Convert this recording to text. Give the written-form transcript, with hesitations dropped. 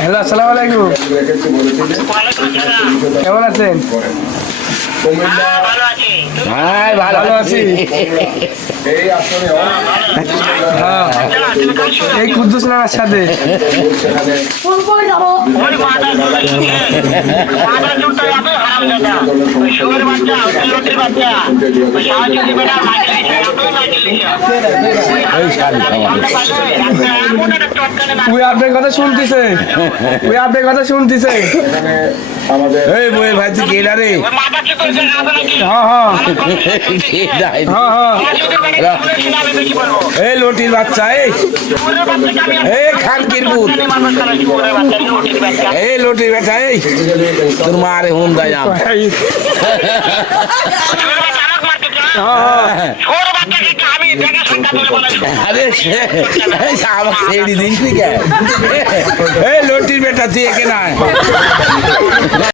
Hello, আসসালামু আলাইকুম। কেমন আছেন? হ্যাঁ, ভালো আছি। এই কুদ্দুস নানার সাথে ওই আপনার কথা শুনতেছে, ওই আপনার কথা শুনতেছে। এই বই ভাই তুই কে রে? হ্যাঁ হ্যাঁ হ্যাঁ হ্যাঁ। এই লটির বাচ্চা, এই খানকির পুত, এই লটির বেটা, এই তোর মা রে হুন দাই আম। আরে আমাকে ছেড়ে দিস নি কে? এই লটির বেটা তুই একে না